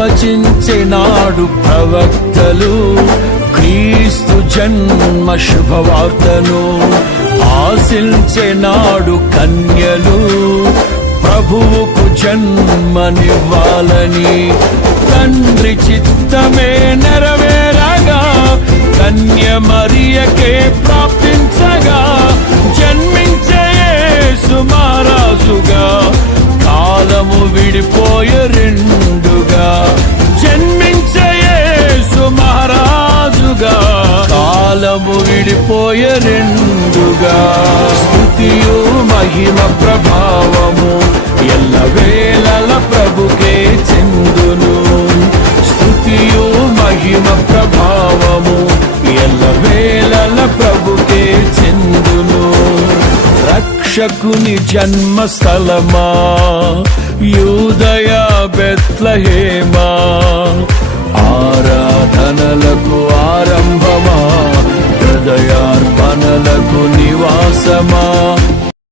ప్రవచించినాడు ప్రవక్తలు, క్రీస్తు జన్మ శుభవార్తను ఆశించినాడు కన్యలు, ప్రభువుకు జన్మనివ్వాలని. తండ్రి చిత్తమే నెరవేరగా కన్య మరియకే ప్రాప్తించగా, జన్మించే యేసు మహారాజుగా కాలము విడిపోయే రెండుగా. జన్మించే యేసు మహారాజుగా కాలము విడిపోయే రెండుగా. స్తుతియు మహిమ ప్రభావము ఎల్లవేళల ప్రభుకే చెందును. స్తుతియు మహిమ ప్రభావము ఎల్లవేళల ప్రభుకే చెందును. రక్షకుని జన్మస్థలమా యూదయ బెత్లెహేమా, ఆరాధనలకు